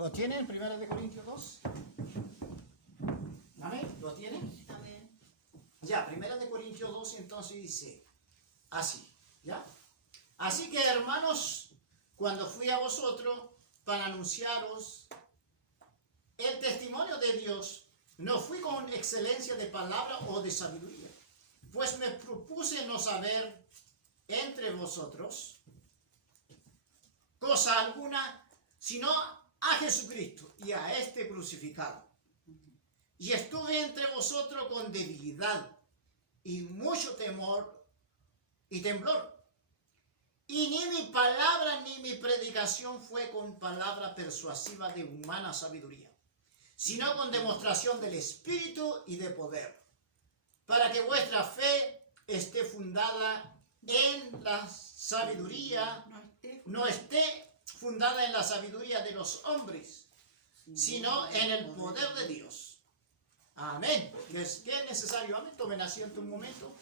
¿Lo tienen? Primera de Corintios 2. ¿Amén? ¿Lo tienen? Amén. Ya, Primera de Corintios 2 entonces dice así, ¿ya? Así que hermanos, cuando fui a vosotros para anunciaros el testimonio de Dios, no fui con excelencia de palabra o de sabiduría, pues me propuse no saber entre vosotros cosa alguna, sino a Jesucristo y a este crucificado. Y estuve entre vosotros con debilidad y mucho temor y temblor. Y ni mi palabra ni mi predicación fue con palabra persuasiva de humana sabiduría, sino con demostración del Espíritu y de poder, para que vuestra fe esté fundada en la sabiduría, no esté fundada en la sabiduría de los hombres, sino en el poder de Dios. Amén. ¿Qué es necesario? Amén. Tomen asiento un momento.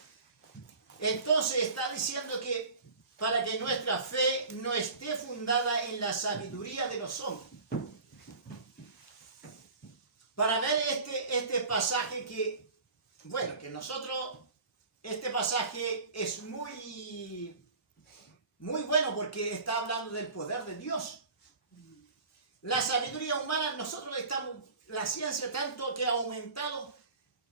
Entonces está diciendo que para que nuestra fe no esté fundada en la sabiduría de los hombres. Para ver este pasaje que, bueno, que nosotros, este pasaje es muy bueno porque está hablando del poder de Dios. La sabiduría humana, nosotros estamos, la ciencia tanto que ha aumentado,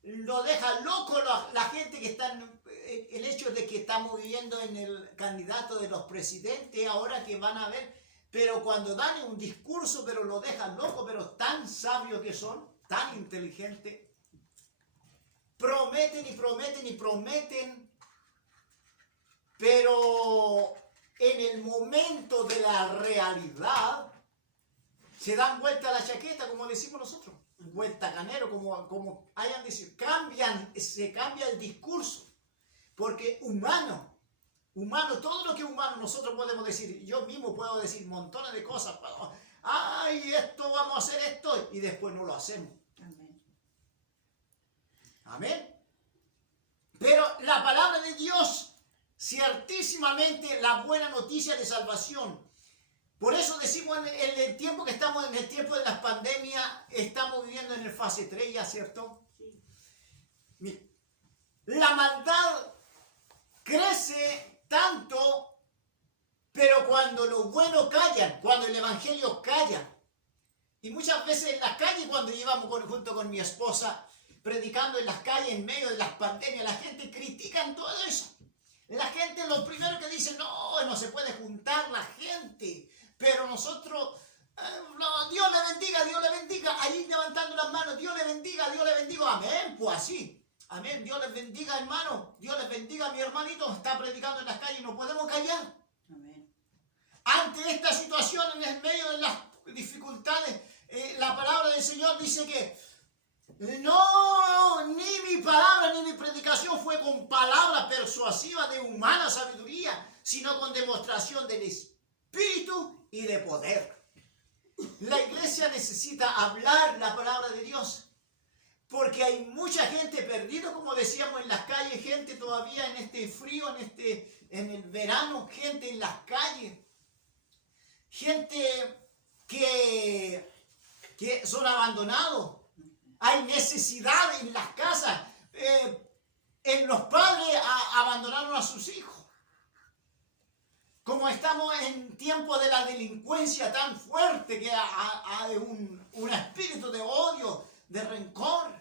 lo deja loco la gente que está, el hecho de que estamos viviendo en el candidato de los presidentes, ahora que van a ver, pero cuando dan un discurso, pero lo dejan loco, pero tan sabios que son, tan inteligentes, prometen y prometen y prometen, pero en el momento de la realidad, se dan vuelta a la chaqueta, como decimos nosotros, vuelta canero, como hayan dicho, se cambia el discurso, porque humano, todo lo que es humano, nosotros podemos decir, yo mismo puedo decir montones de cosas, ay, esto, vamos a hacer esto, y después no lo hacemos. Amén. Amén. Pero la palabra de Dios, ciertísimamente la buena noticia de salvación. Por eso decimos en el tiempo que estamos, en el tiempo de las pandemias, estamos viviendo en el fase 3, ¿ya cierto? Sí. Mire, la maldad crece tanto, pero cuando los buenos callan, cuando el evangelio calla. Y muchas veces en las calles, cuando íbamos junto con mi esposa, predicando en las calles en medio de las pandemias, la gente critica en todo eso. La gente lo primero que dice, no se puede juntar la gente. Pero nosotros, no, Dios le bendiga, ahí levantando las manos, Dios le bendiga, amén, pues así, amén, Dios les bendiga, hermano, Dios les bendiga, mi hermanito, está predicando en las calles, no podemos callar. Amén. Ante esta situación, en el medio de las dificultades, la palabra del Señor dice que no, ni mi palabra ni mi predicación fue con palabra persuasiva de humana sabiduría, sino con demostración del Espíritu y de poder. La iglesia necesita hablar la palabra de Dios, porque hay mucha gente perdida, como decíamos, en las calles, gente todavía en este frío, en el verano, gente en las calles, gente que son abandonados. Hay necesidad en las casas. En los padres abandonaron a sus hijos. Como estamos en tiempo de la delincuencia tan fuerte que hay un espíritu de odio, de rencor,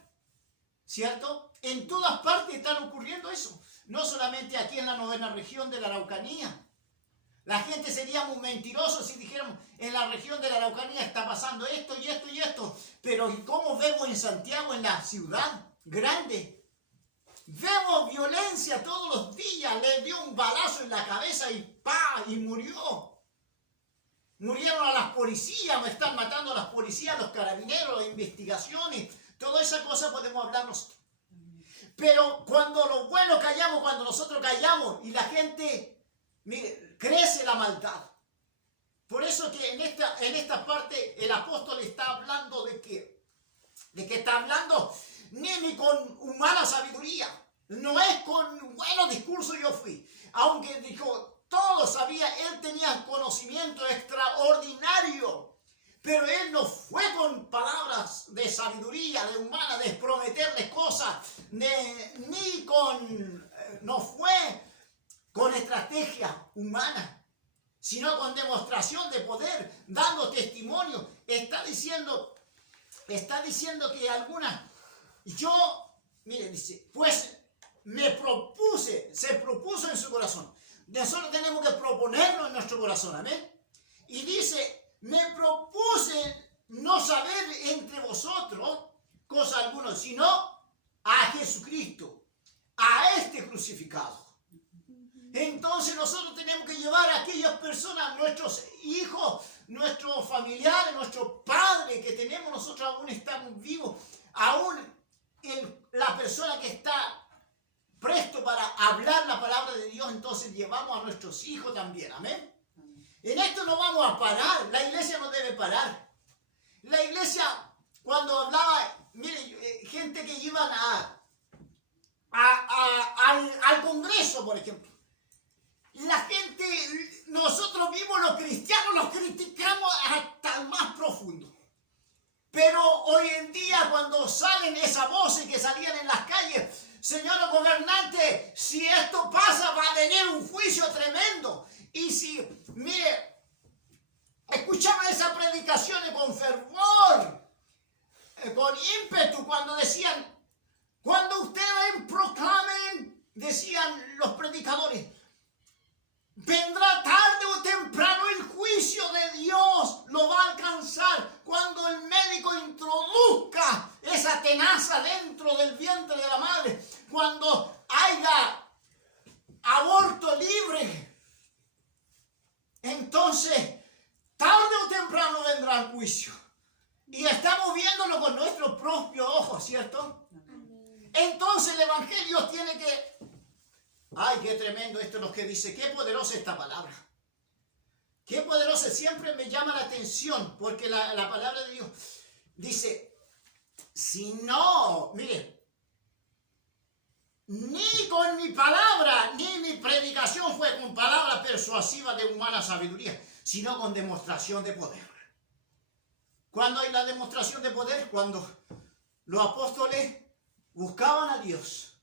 ¿cierto? En todas partes están ocurriendo eso. No solamente aquí en la 9ª región de la Araucanía. La gente sería muy mentiroso si dijéramos, en la región de la Araucanía está pasando esto y esto y esto. Pero ¿cómo vemos en Santiago, en la ciudad grande? Vemos violencia todos los días. Le dio un balazo en la cabeza y ¡pa! Y murió. Murieron a las policías, están matando a las policías, los carabineros, las investigaciones. Toda esa cosa podemos hablarnos. Pero cuando los buenos callamos, cuando nosotros callamos y la gente, mire, crece la maldad. Por eso que en esta parte el apóstol está hablando de que está hablando ni con humana sabiduría. No es con buenos discursos yo fui. Aunque dijo, todo sabía, él tenía conocimiento extraordinario. Pero él no fue con palabras de sabiduría, de humana, de prometerles cosas, no fue con estrategia humana, sino con demostración de poder, dando testimonio. Está diciendo que algunas, mire, dice, pues se propuso en su corazón. Nosotros tenemos que proponerlo en nuestro corazón, amén. Y dice, me propuse no saber entre vosotros cosa alguna, sino a Jesucristo, a este crucificado. Entonces nosotros tenemos que llevar a aquellas personas, nuestros hijos, nuestros familiares, nuestros padres que tenemos, nosotros aún estamos vivos, aún la persona que está presto para hablar la palabra de Dios, entonces llevamos a nuestros hijos también, amén. En esto no vamos a parar, la iglesia no debe parar. La iglesia, cuando hablaba, mire, gente que iban al Congreso, por ejemplo, la gente, nosotros mismos los cristianos los criticamos hasta el más profundo. Pero hoy en día, cuando salen esas voces que salían en las calles, señor gobernante, si esto pasa va a venir un juicio tremendo. Y si, mire, escuchaban esas predicaciones con fervor, con ímpetu, cuando decían, cuando ustedes proclamen, decían los predicadores, vendrá tarde o temprano el juicio de Dios, lo va a alcanzar cuando el médico introduzca esa tenaza dentro del vientre de la madre, cuando haya aborto libre. Entonces, tarde o temprano vendrá el juicio. Y estamos viéndolo con nuestros propios ojos, ¿cierto? Entonces el Evangelio tiene que... ¡Ay, qué tremendo esto es lo que dice! ¡Qué poderosa esta palabra! ¡Qué poderosa! Siempre me llama la atención porque la palabra de Dios dice, si no, mire, ni con mi palabra, ni mi predicación fue con palabras persuasivas de humana sabiduría, sino con demostración de poder. ¿Cuándo hay la demostración de poder? Cuando los apóstoles buscaban a Dios,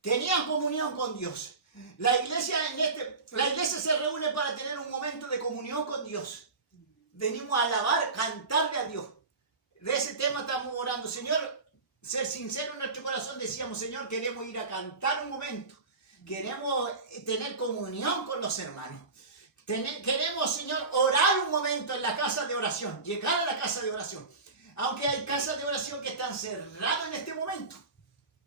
tenían comunión con Dios. La iglesia se reúne para tener un momento de comunión con Dios. Venimos a alabar, cantarle a Dios. De ese tema estamos orando. Señor, ser sincero en nuestro corazón, decíamos, Señor, queremos ir a cantar un momento. Queremos tener comunión con los hermanos. Queremos, Señor, orar un momento en la casa de oración. Llegar a la casa de oración. Aunque hay casas de oración que están cerradas en este momento.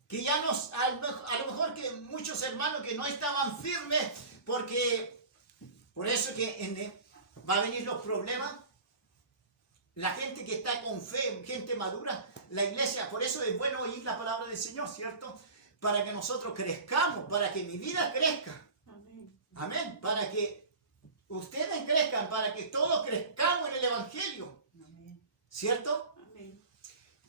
Que ya a lo mejor que muchos hermanos que no estaban firmes, porque por eso que va a venir los problemas. La gente que está con fe, gente madura, la iglesia, por eso es bueno oír la palabra del Señor, ¿cierto? Para que nosotros crezcamos, para que mi vida crezca. Amén. Amén. Para que ustedes crezcan, para que todos crezcamos en el Evangelio. Amén. ¿Cierto? Amén.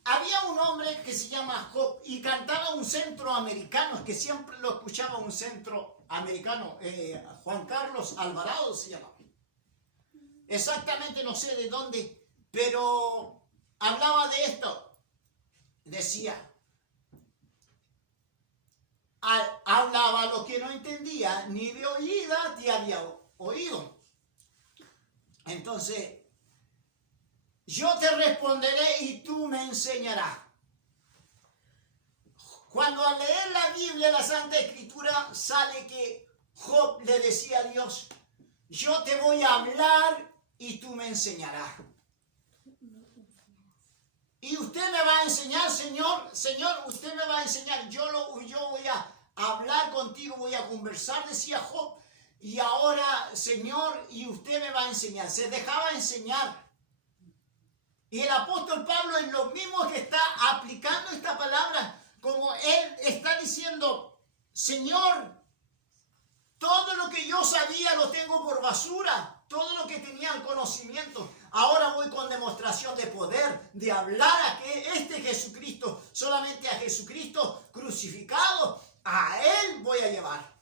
Había un hombre que se llama Job y cantaba un centroamericano, que siempre lo escuchaba un centroamericano, Juan Carlos Alvarado se llamaba. Exactamente no sé de dónde, pero hablaba de esto. Decía, hablaba lo que no entendía, ni de oída te había oído. Entonces, yo te responderé y tú me enseñarás. Cuando al leer la Biblia, la Santa Escritura, sale que Job le decía a Dios, yo te voy a hablar y tú me enseñarás. Y usted me va a enseñar, Señor, usted me va a enseñar. Yo voy a hablar contigo, voy a conversar, decía Job. Y ahora, Señor, y usted me va a enseñar. Se dejaba enseñar. Y el apóstol Pablo es lo mismo que está aplicando esta palabra, como él está diciendo, Señor, todo lo que yo sabía lo tengo por basura, todo lo que tenía el conocimiento, ahora voy con demostración de poder, de hablar a este Jesucristo, solamente a Jesucristo crucificado, a Él voy a llevar.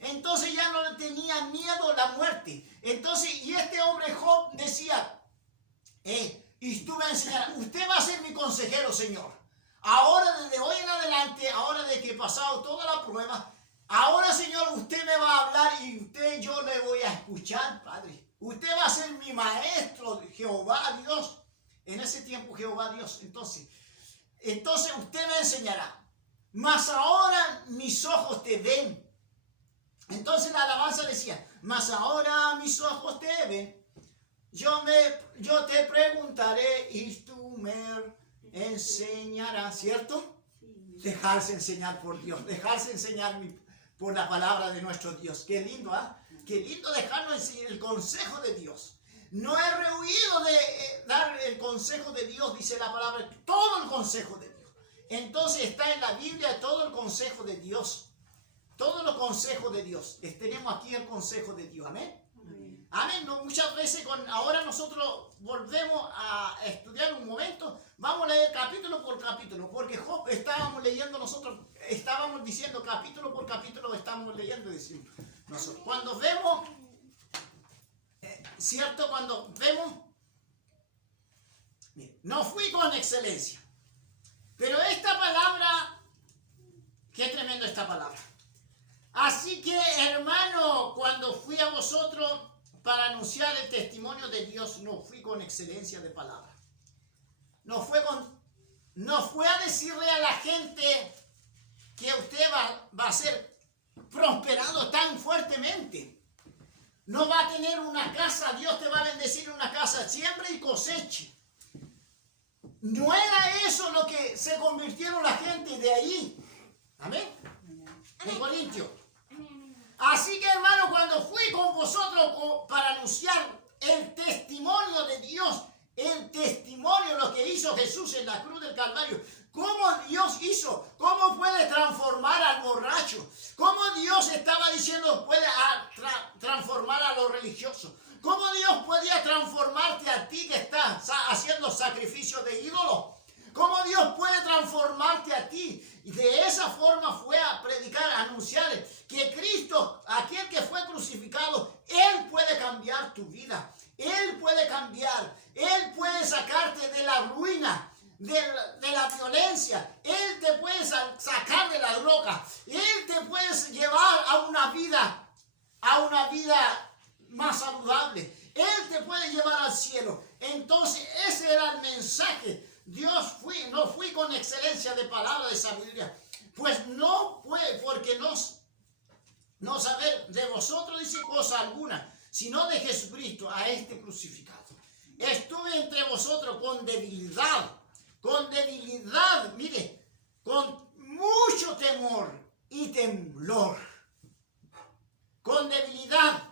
Entonces ya no le tenía miedo a la muerte. Entonces, y este hombre Job decía, Y tú me enseñarás. Usted va a ser mi consejero, Señor. Ahora, desde hoy en adelante, ahora de que he pasado toda la prueba, ahora, Señor, usted me va a hablar y yo le voy a escuchar, Padre. Usted va a ser mi maestro, Jehová Dios. En ese tiempo, Jehová Dios. Entonces usted me enseñará. Mas ahora mis ojos te ven. Entonces la alabanza decía, mas ahora mis ojos te ven. Yo te preguntaré y tú me enseñarás, ¿cierto? Dejarse enseñar por Dios, dejarse enseñar por la palabra de nuestro Dios. Qué lindo, ¿ah? Qué lindo dejarnos enseñar el consejo de Dios. No he rehuido de dar el consejo de Dios, dice la palabra, todo el consejo de Dios. Entonces está en la Biblia todo el consejo de Dios. Todos los consejos de Dios. Tenemos aquí el consejo de Dios. Amén. Amén. No, muchas veces ahora nosotros volvemos a estudiar un momento. Vamos a leer capítulo por capítulo. Porque Job estábamos leyendo nosotros. Estábamos diciendo capítulo por capítulo. Estamos leyendo y diciendo. Nosotros, cuando vemos. ¿Cierto? Cuando vemos. Miren, no fui con excelencia. Pero esta palabra. Qué tremendo esta palabra. Así que, hermano, cuando fui a vosotros para anunciar el testimonio de Dios, no fui con excelencia de palabra. No fue a decirle a la gente que usted va a ser prosperado tan fuertemente. No va a tener una casa, Dios te va a bendecir en una casa, siembre y coseche. No era eso lo que se convirtieron la gente de ahí. Amén. En Corintios. Así que, hermano, cuando fui con vosotros para anunciar el testimonio de Dios, el testimonio, lo que hizo Jesús en la cruz del Calvario, cómo Dios hizo, cómo puede transformar al borracho, cómo Dios estaba diciendo puede transformar a los religiosos, cómo Dios podía transformarte a ti que estás haciendo sacrificio de ídolo, cómo Dios puede transformarte a ti. Y de esa forma fue a predicar, a anunciar que Cristo, aquel que fue crucificado, Él puede cambiar tu vida. Él puede cambiar. Él puede sacarte de la ruina, de la violencia. Él te puede sacar de la droga. Él te puede llevar a una vida más saludable. Él te puede llevar al cielo. Entonces ese era el mensaje. No fui con excelencia de palabra de sabiduría, pues no fue porque no saber de vosotros dice cosa alguna, sino de Jesucristo a este crucificado. Estuve entre vosotros con debilidad, mire, con mucho temor y temblor, con debilidad.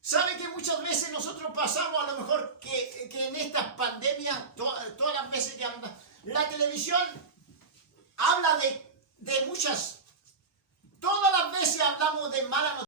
¿Sabe que muchas veces nosotros pasamos a lo mejor que en esta pandemia, todas las veces que anda, la televisión habla de muchas, todas las veces hablamos de malas noticias.